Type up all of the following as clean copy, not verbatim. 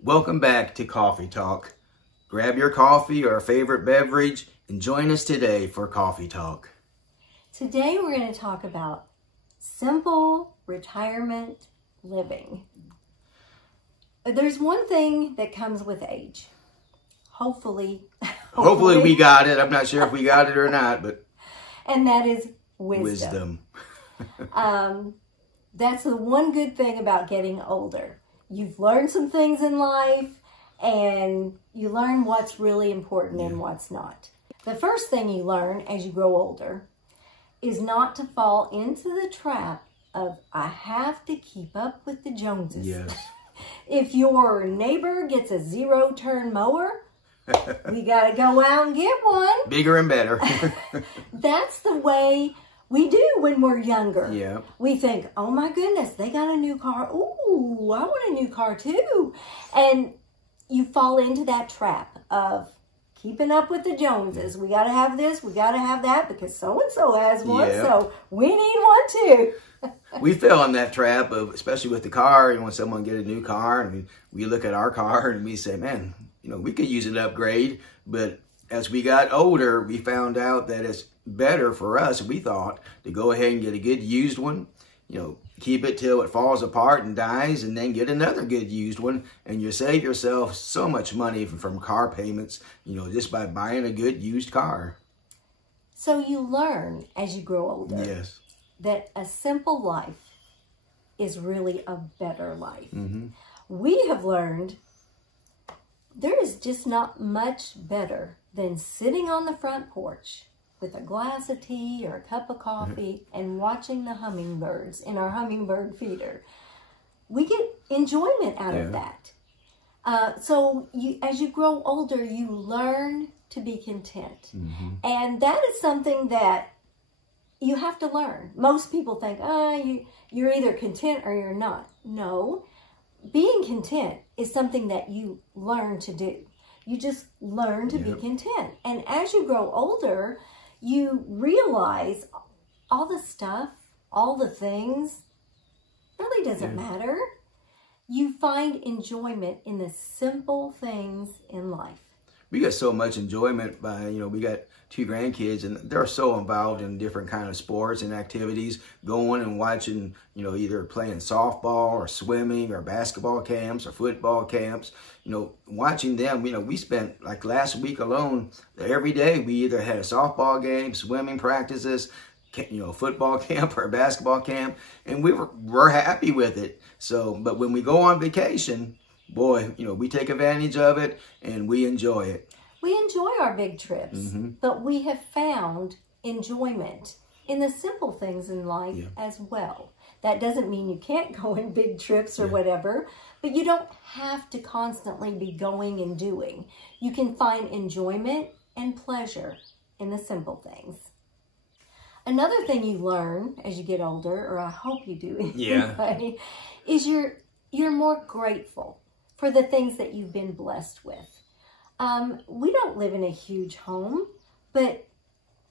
Welcome back to Coffee Talk. Grab your coffee or a favorite beverage and join us today for Coffee Talk. Today we're going to talk about simple retirement living. There's one thing that comes with age. Hopefully we got it. I'm not sure if we got it or not, but and that is wisdom. That's the one good thing about getting older. You've learned some things in life and you learn what's really important and what's not. The first thing you learn as you grow older is not to fall into the trap of, I have to keep up with the Joneses. Yes. If your neighbor gets a zero-turn mower, we got to go out and get one. Bigger and better. That's the way we do when we're younger. Yeah. We think, oh my goodness, they got a new car. Ooh, I want a new car too. And you fall into that trap of keeping up with the Joneses. We got to have this, we got to have that because so-and-so has one, so we need one too. We fell in that trap of, especially with the car, and when someone get a new car and we look at our car and we say, man, we could use an upgrade. But as we got older, we found out that it's better for us, we thought, to go ahead and get a good used one, keep it till it falls apart and dies, and then get another good used one, and you save yourself so much money from car payments, just by buying a good used car. So you learn as you grow older that a simple life is really a better life. We have learned there is just not much better than sitting on the front porch with a glass of tea or a cup of coffee and watching the hummingbirds in our hummingbird feeder. We get enjoyment out of that. So as you grow older, you learn to be content. And that is something that you have to learn. Most people think, you're either content or you're not. No, being content is something that you learn to do. You just learn to be content. And as you grow older, you realize all the stuff, all the things, really doesn't matter. You find enjoyment in the simple things in life. We get so much enjoyment by, we got 2 grandkids and they're so involved in different kind of sports and activities, going and watching, either playing softball or swimming or basketball camps or football camps, watching them. We spent, like last week alone, every day we either had a softball game, swimming practices, football camp or a basketball camp, and we're happy with it. So, but when we go on vacation, boy, we take advantage of it and we enjoy it. We enjoy our big trips, but we have found enjoyment in the simple things in life as well. That doesn't mean you can't go on big trips or whatever, but you don't have to constantly be going and doing. You can find enjoyment and pleasure in the simple things. Another thing you learn as you get older, or I hope you do anyway, is you're more grateful for the things that you've been blessed with. We don't live in a huge home, but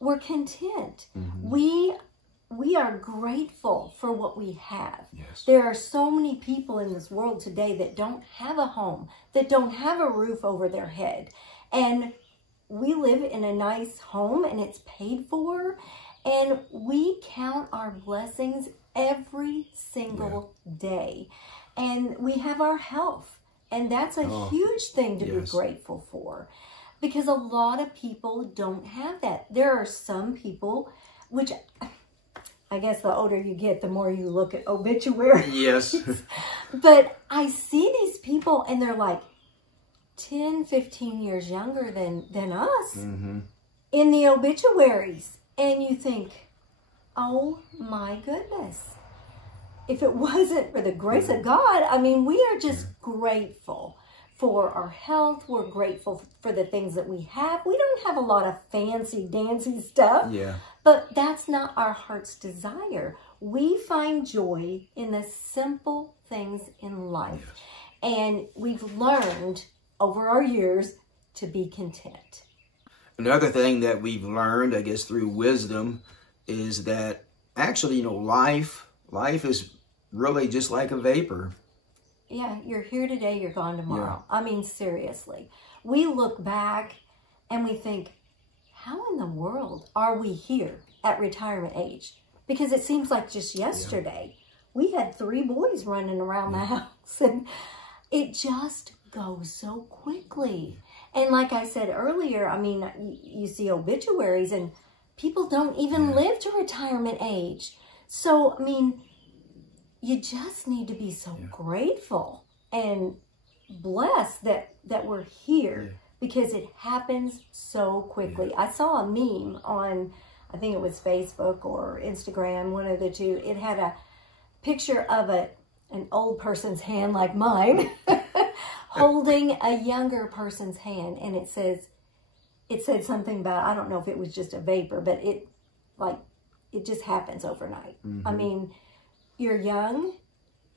we're content. We are grateful for what we have. There are so many people in this world today that don't have a home, that don't have a roof over their head. And we live in a nice home and it's paid for. And we count our blessings every single day. And we have our health. And that's a huge thing to be grateful for, because a lot of people don't have that. There are some people, which I guess the older you get, the more you look at obituaries. But I see these people and they're like 10, 15 years younger than us in the obituaries. And you think, oh my goodness. If it wasn't for the grace of God, we are just grateful for our health. We're grateful for the things that we have. We don't have a lot of fancy dancy stuff, but that's not our heart's desire. We find joy in the simple things in life. And we've learned over our years to be content. Another thing that we've learned, I guess, through wisdom is that actually, life is really just like a vapor. Yeah, you're here today, you're gone tomorrow. Yeah. I mean, seriously. We look back and we think, how in the world are we here at retirement age? Because it seems like just yesterday, we had 3 boys running around the house, and it just goes so quickly. And like I said earlier, I mean, you see obituaries and people don't even live to retirement age. So, I mean, you just need to be so grateful and blessed that we're here because it happens so quickly. I saw a meme on, I think it was Facebook or Instagram, one of the two. It had a picture of an old person's hand like mine holding a younger person's hand, and it said something about, I don't know if it was just a vapor, but it just happens overnight. I mean, you're young,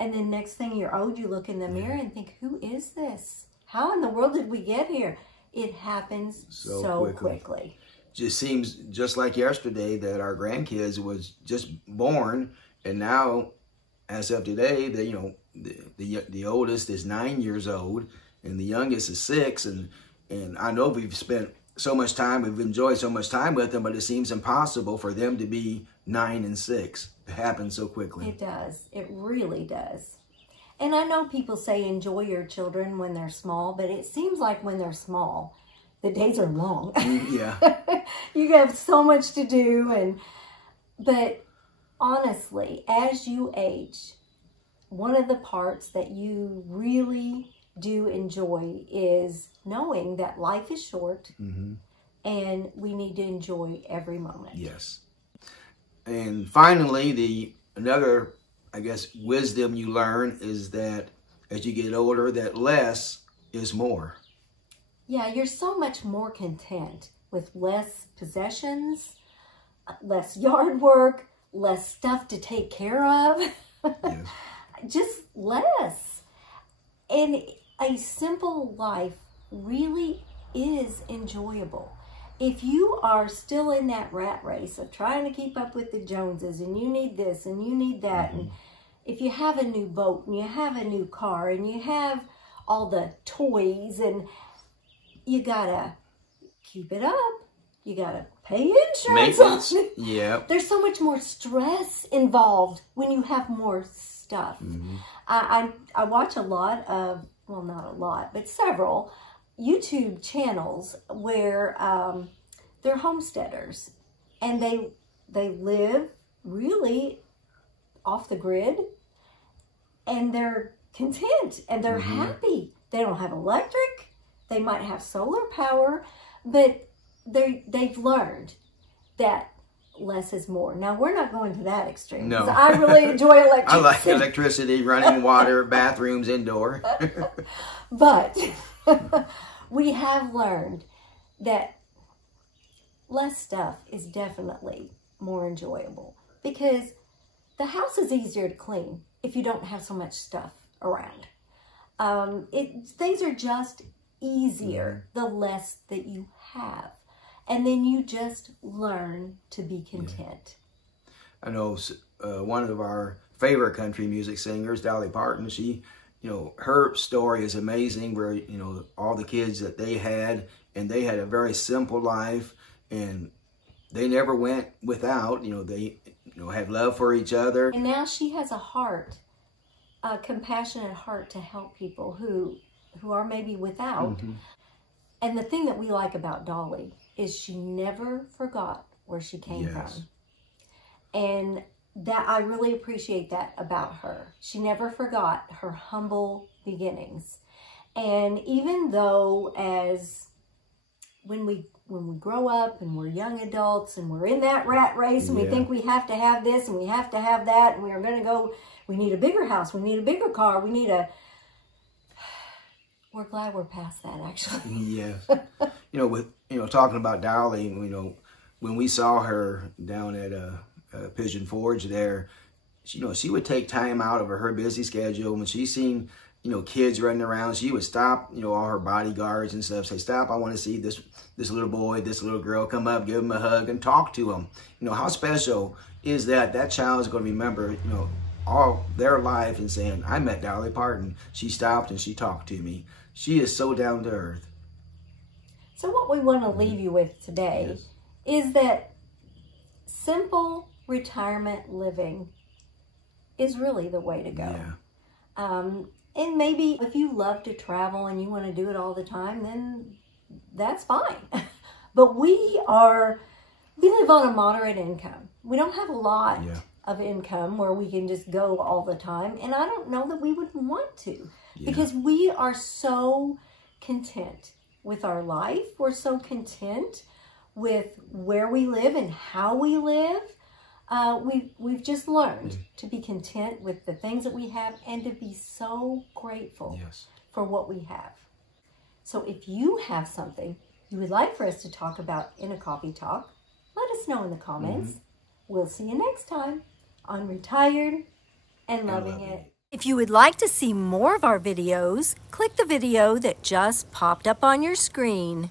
and then next thing you're old, you look in the mirror and think, who is this? How in the world did we get here? It happens so quickly. Just seems just like yesterday that our grandkids was just born, and now, as of today, the oldest is 9 years old, and the youngest is 6, and I know we've spent so much time, we've enjoyed so much time with them, but it seems impossible for them to be 9 and 6. It happens so quickly. It does. It really does. And I know people say enjoy your children when they're small, but it seems like when they're small, the days are long. Yeah. You have so much to do, but honestly, as you age, one of the parts that you really do enjoy is knowing that life is short and we need to enjoy every moment. Yes. And finally, another, I guess, wisdom you learn is that as you get older, that less is more. Yeah, you're so much more content with less possessions, less yard work, less stuff to take care of. Yes. Just less. And a simple life really is enjoyable. If you are still in that rat race of trying to keep up with the Joneses, and you need this and you need that, and if you have a new boat and you have a new car and you have all the toys, and you gotta keep it up, you gotta pay insurance on it. Yeah. There's so much more stress involved when you have more stuff. I watch a lot of, well, not a lot, but several YouTube channels where they're homesteaders, and they live really off the grid, and they're content and they're happy. They don't have electric. They might have solar power, but they've learned that less is more. Now, we're not going to that extreme. No. I really enjoy electricity. I like electricity, running water, bathrooms, indoor. But we have learned that less stuff is definitely more enjoyable, because the house is easier to clean if you don't have so much stuff around. Things are just easier the less that you have. And then you just learn to be content. I know one of our favorite country music singers, Dolly Parton, she, her story is amazing, where, all the kids that they had, and they had a very simple life, and they never went without, they, had love for each other. And now she has a heart, a compassionate heart to help people who are maybe without. And the thing that we like about Dolly is she never forgot where she came from. And that, I really appreciate that about her. She never forgot her humble beginnings. And even though when we grow up and we're young adults and we're in that rat race and we think we have to have this and we have to have that, and we are going to go, we need a bigger house, we need a bigger car, we're glad we're past that, actually. Yes. Talking about Dolly, when we saw her down at Pigeon Forge there, she would take time out of her busy schedule. When she seen, kids running around, she would stop, all her bodyguards and stuff, say, stop, I want to see this little boy, this little girl, come up, give him a hug and talk to him. How special is that? That child is going to remember, all their life and saying, I met Dolly Parton. She stopped and she talked to me. She is so down to earth. So what we want to leave you with today is that simple retirement living is really the way to go. Yeah. And maybe if you love to travel and you want to do it all the time, then that's fine. But we live on a moderate income. We don't have a lot of income where we can just go all the time. And I don't know that we would want to, because we are so content with our life. We're so content with where we live and how we live. We've just learned to be content with the things that we have and to be so grateful for what we have. So if you have something you would like for us to talk about in a coffee talk, let us know in the comments. We'll see you next time on Retired and Loving It. If you would like to see more of our videos, click the video that just popped up on your screen.